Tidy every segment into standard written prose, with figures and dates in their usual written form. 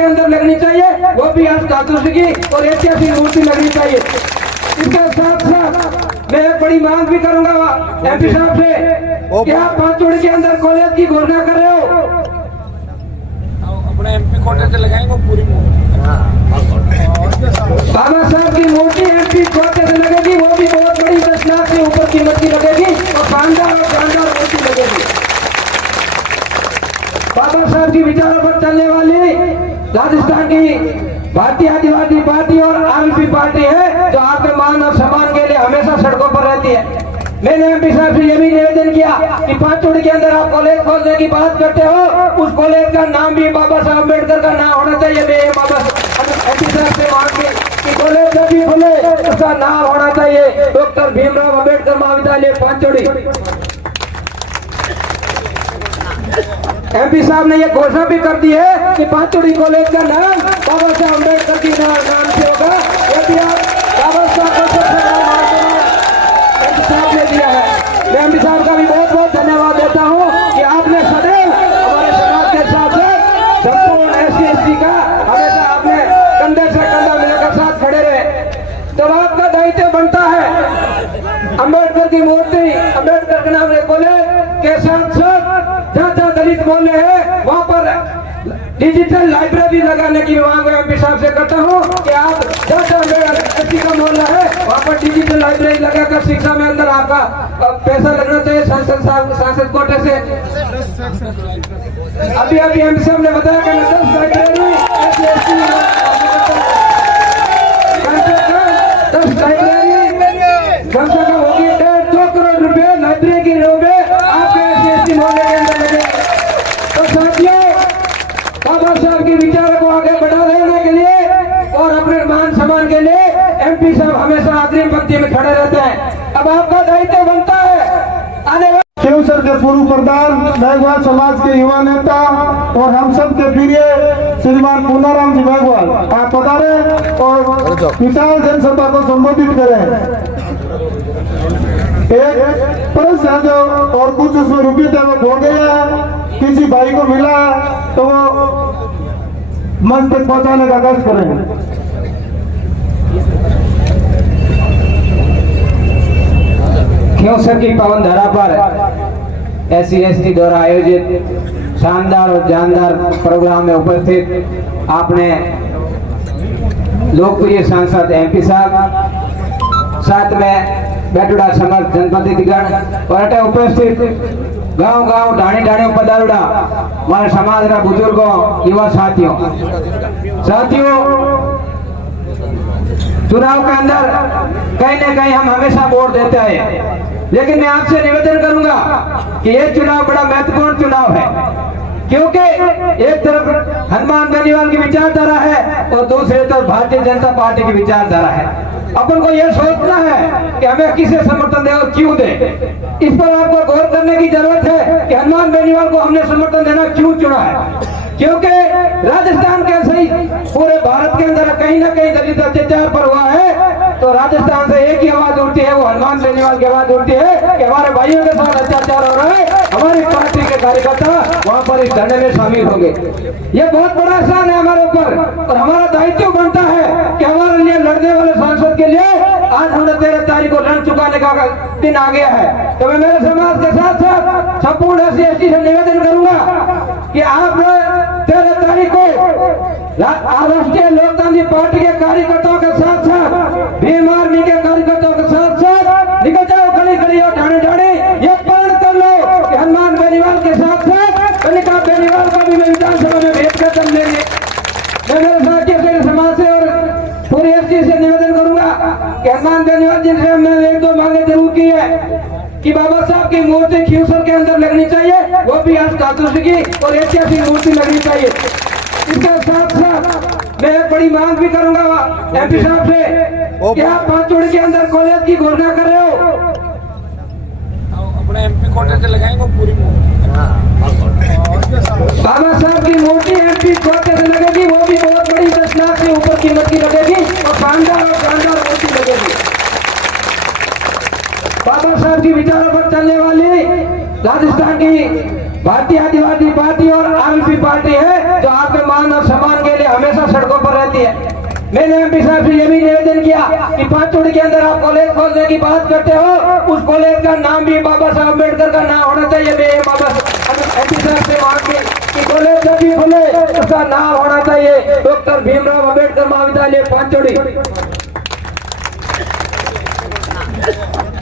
के अंदर लगनी चाहिए, वो भी आज धातु की और ऐतिहासिक मूर्ति लगनी चाहिए। इसके साथ साथ मैं एक बड़ी मांग भी करूंगा एमपी साहब से कि आप पांचोड़ी के अंदर कॉलेज की घोषणा कर रहे हो, अपने एमपी कोटे से लगाएंगे पूरी बाबा साहब की मूर्ति एमपी कोटे से लगेगी, वो भी बहुत बड़ी 10 लाख से ऊपर कीमत की लगेगी और शानदार मूर्ति लगेगी। बाबा साहब की विचारों पर चलने वाली राजस्थान की भारतीय आदिवासी पार्टी और आरएलपी पार्टी है जो आपके मान और सम्मान के लिए हमेशा सड़कों पर रहती है। मैंने एमपी साहब से यह भी निवेदन किया कि पांचोड़ी के अंदर आप कॉलेज खोलने की बात करते हो, उस कॉलेज का नाम भी बाबा साहब अम्बेडकर का नाम होना चाहिए। मैं ये बाबा एमपी साहब से मांग कि कॉलेज जब भी खुले उसका नाम होना चाहिए डॉक्टर भीमराव अम्बेडकर महाविद्यालय पांचोड़ी। एमपी साहब ने यह घोषणा भी कर दी है कि पांचोड़ी कॉलेज का नाम बाबा साहब अम्बेडकर की नाम से होगा। यदि आप बाबा साहब को सबसे बड़ा एमपी साहब ने दिया है, मैं एमपी साहब का भी बहुत बहुत धन्यवाद देता हूँ कि आपने सदैव हमारे समाज के साथ संपूर्ण SC/ST का हमेशा आपने कंधे से कंधा मिलाकर साथ खड़े रहे। तो आपका दायित्व बनता है अम्बेडकर की मूर्ति, अम्बेडकर के नाम कॉलेज के साथ साथ जहाँ दलित मोहल्ले है वहाँ पर डिजिटल लाइब्रेरी लगाने की मांग एमपी साहब से करता हूँ कि आप जहाँ का मोहल्ला है वहाँ पर डिजिटल लाइब्रेरी लगाकर शिक्षा में अंदर आपका पैसा लगना चाहिए सांसद कोटे से। अभी एमपी साहब ने बताया कि 10 लाइब्रेरी 10 लाइब्रेरी कम से कम होगी 1.5 करोड़ रुपए लाइब्रेरी की होंगे आपके SC/ST मोहल्ले के अंदर लगे। तो साथियों बाबा साहब के विचारों को आगे बढ़ा देने के लिए और अपने मान सम्मान के लिए एमपी साहब हमेशा अग्रिम पंक्ति में खड़े रहते हैं। अब आपका दायित्व बनता है आने केवसर के पूर्व प्रधान मेघवाल समाज के युवा नेता और हम सब के प्रिय श्रीमान पूनाराम जी मेघवाल आप पधारे और विशाल जनसभा को संबोधित करें। एक प्रश्न है जो और कुछ उसमें रुपये थे वो खो गया, किसी भाई को मिला तो वो मंच तक पहुंचाने का कार्य करें। केवसर की पावन धरा पर SC/ST द्वारा आयोजित शानदार और जानदार प्रोग्राम में उपस्थित आपने लोकप्रिय सांसद एमपी साहब, साथ में बैठुड़ा समर्थ जनप्रतिनिधिगण और अटे उपस्थित गांव गांव ढाणी ढाणी पधारुड़ा हमारे समाज के बुजुर्गों युवा साथियों चुनाव के अंदर कहीं न कहीं हम हमेशा वोट देते हैं, लेकिन मैं आपसे निवेदन करूंगा कि यह चुनाव बड़ा महत्वपूर्ण चुनाव है, क्योंकि एक तरफ हनुमान बेनीवाल की विचारधारा है और दूसरी तरफ भारतीय जनता पार्टी की विचारधारा है। अपन को यह सोचना है कि हमें किसे समर्थन दे और क्यों दे। इस पर आपको गौर करने की जरूरत है कि हनुमान बेनीवाल को हमने समर्थन देना क्यों चुना है, क्योंकि राजस्थान के सही पूरे भारत के अंदर कहीं ना कहीं दलित अत्याचार पर हुआ है, तो राजस्थान से एक ही आवाज उठती है, वो हनुमान बेनीवाल की आवाज उठती है कि हमारे भाइयों के साथ अत्याचार हो रहा है, हमारी पार्टी के कार्यकर्ता वहाँ पर इस धरने में शामिल होंगे। ये बहुत बड़ा एहसान है हमारे ऊपर और हमारा दायित्व बनता है कि हमारे लिए लड़ने वाले सांसद के लिए आज हमने 13 तारीख को रण चुकाने का दिन आ गया है। तो मैं मेरे समाज के साथ साथ संपूर्ण SC/ST से निवेदन करूंगा कि आप 13 तारीख को राष्ट्रीय लोकतांत्रिक पार्टी के कार्यकर्ताओं के साथ साथ भीम आर्मी के कार्यकर्ताओं के साथ साथ निकल जाओ गली गली और ढाणे ढाणे ये प्रण कर लो कि हनुमान बेनीवाल के साथ साथ कनिका बेनीवाल का भी विधानसभा में भेंट कर लेंगे। मैं मेरे साथियों से समाज से और पूरी SC से निवेदन करूंगा कि हनुमान बेनीवाल जी से हमने 1-2 मांगे जरूर की है कि बाबा साहब की मूर्ति केवसर के अंदर लगनी चाहिए, वो भी आज धातु की और ऐतिहासिक मूर्ति लगनी चाहिए। इसके साथ साथ मैं एक बड़ी मांग भी करूंगा एमपी साहब से कि आप पांचोड़ी के अंदर कॉलेज की घोषणा कर रहे हो, अपने एमपी कोटे से लगाएंगे पूरी बाबा साहब की मूर्ति एमपी कोटे से लगेगी, वो भी बहुत बड़ी 10 लाख से ऊपर कीमत की लगेगी और शानदार मूर्ति लगेगी। बाबा साहब की विचारों पर चलने वाली राजस्थान की भारतीय आदिवासी पार्टी और आरएलपी पार्टी है जो आपके मान और सम्मान के लिए हमेशा सड़कों पर रहती है। मैंने एमपी साहब से ये भी निवेदन किया कि पांचोड़ी के अंदर आप कॉलेज खोलने की बात करते हो, उस कॉलेज का नाम भी बाबा साहब अम्बेडकर का नाम होना चाहिए। मैं बाबा एमपी साहब से मांग की कॉलेज जब भी खुले उसका नाम होना चाहिए डॉक्टर भीमराव अम्बेडकर महाविद्यालय पांचोड़ी।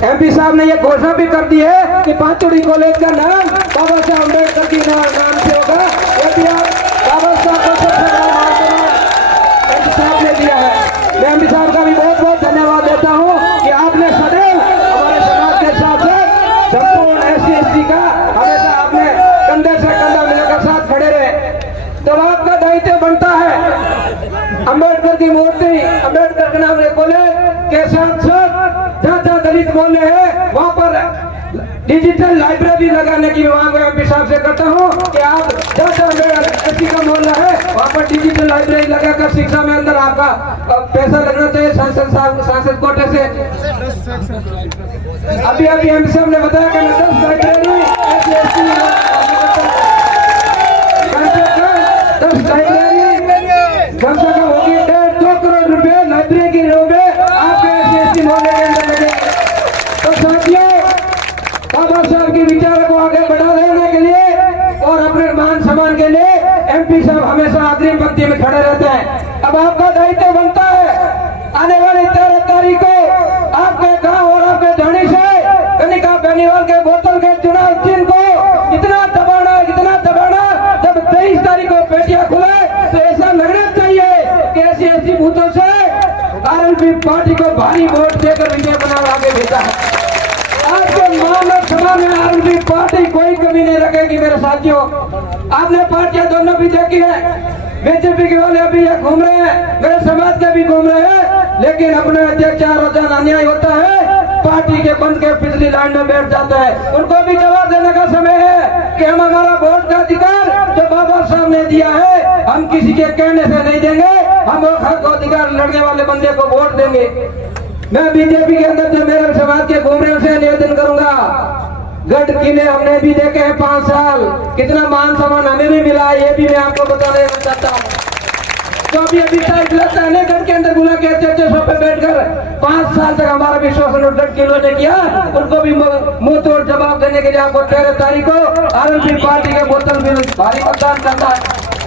एमपी साहब ने ये घोषणा भी कर दी है कि पांचोड़ी कॉलेज का नाम बाबा साहब अम्बेडकर की नाम से होगा। ये भी बाबा साहब को सबसे बड़ा मान एमपी साहब ने दिया है। मैं एमपी साहब का भी बहुत बहुत धन्यवाद देता हूँ कि आपने सदैव हमारे समाज के साथ संपूर्ण SC/ST का हमेशा आपने कंधे से कंधा मिलाकर साथ खड़े रहे। तो आपका दायित्व बनता है अम्बेडकर की मूर्ति, अम्बेडकर के नाम कॉलेज के साथ साथ जहाँ जहाँ दलित मोहल्ले है वहाँ पर डिजिटल लाइब्रेरी लगाने की मांग एमपी साहब से करता हूँ कि आप जहाँ जहाँ SC का मोहल्ला है वहाँ पर डिजिटल लाइब्रेरी लगाकर शिक्षा में अंदर आपका पैसा लगना चाहिए सांसद कोटे से। अभी एमपी साहब ने बताया कि 10 लाइब्रेरी 10 लाइब्रेरी कम से कम होगी 1.5-2 करोड़ रुपए लाइब्रेरी की होंगे आपके SC मोहल्ले के अंदर लगेंगे। तो साथियों बाबा साहब के विचारों को आगे बढ़ा देने के लिए और अपने मान सम्मान के लिए एमपी साहब हमेशा अग्रिम पंक्ति में खड़े रहते हैं। अब आपका दायित्व बनता है आने वाली 13 तारीख को आपके गांव और आपके ढाणी से कनिका बेनीवाल के बोतल के चुनाव चिन्ह को इतना दबाना जब 23 तारीख को पेटियां खुले तो ऐसा लगना चाहिए कि SC/ST बूथों से RLP पार्टी को भारी वोट देकर विजय बना आगे भेजा है। आपके मान और सम्मान में RLP पार्टी कोई कमी नहीं रखेगी। मेरे साथियों आपने पार्टियां दोनों भी देखी है, बीजेपी के वाले अभी ये घूम रहे हैं, मेरे समाज के भी घूम रहे हैं, लेकिन अपने अत्याचार और जन अन्याय होता है पार्टी के बंद के पिछली लाइन में बैठ जाता है। उनको भी जवाब देने का समय है कि हम हमारा वोट का अधिकार जो बाबा साहब ने दिया है हम किसी के कहने से नहीं देंगे, हम वो हक अधिकार लड़ने वाले बंदे को वोट देंगे। मैं बीजेपी के अंदर जो मेरे समाज के घूम रहे उनसे निवेदन करूंगा, गढ़ किले हमने भी देखे हैं 5 साल, कितना मान सम्मान हमें भी मिला है ये भी मैं आपको बताना चाहता हूँ। तो अभी टाइम लगता है गढ़ के अंदर बुला के अच्छे सोफे बैठकर 5 साल तक हमारा विश्वासन गढ़ किलो ने किया, उनको भी मुंह तोड़ जवाब देने के लिए आपको 13 तारीख को RLP पार्टी के बोतल में भारी मतदान करना है।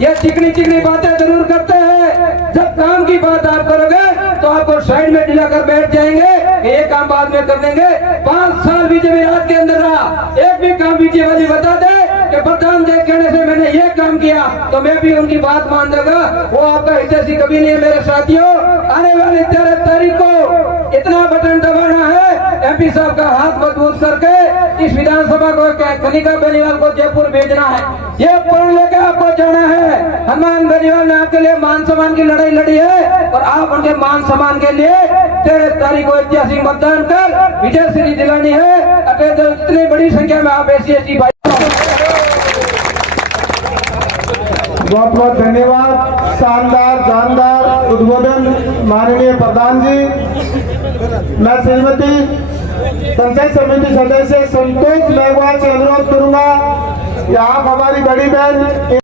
ये चिकनी बातें जरूर करते हैं, जब काम की बात आप करोगे तो आपको साइड में दिलाकर बैठ जाएंगे, ये काम बाद में कर देंगे। 5 साल बीजेपी राज के अंदर रहा, एक भी काम बीजेपी बता दे कि प्रधान जी कहने से मैंने ये काम किया तो मैं भी उनकी बात मान दूंगा, वो आपका हितैषी कभी नहीं है। मेरे साथियों आने वाली 13 तारीख को इतना बटन दबाना है एमपी साहब का हाथ मजबूत करके इस विधानसभा को कनिका बेनीवाल को जयपुर भेजना है, ये पढ़ लेकर आपको जाना है। हनुमान बेनीवाल ने आपके लिए मान सम्मान की लड़ाई लड़ी है और आप उनके मान सम्मान के लिए 13 तारीख को ऐतिहासिक मतदान कर विजय श्री दिलानी है। अगर इतनी बड़ी संख्या में आप SC/ST भाई बहुत बहुत धन्यवाद। शानदार जानदार उद्बोधन माननीय प्रधान जी। मैं श्रीमती पंचायत समिति सदस्य संतोष मेघवाल से अनुरोध करूंगा कि आप हमारी बड़ी बहन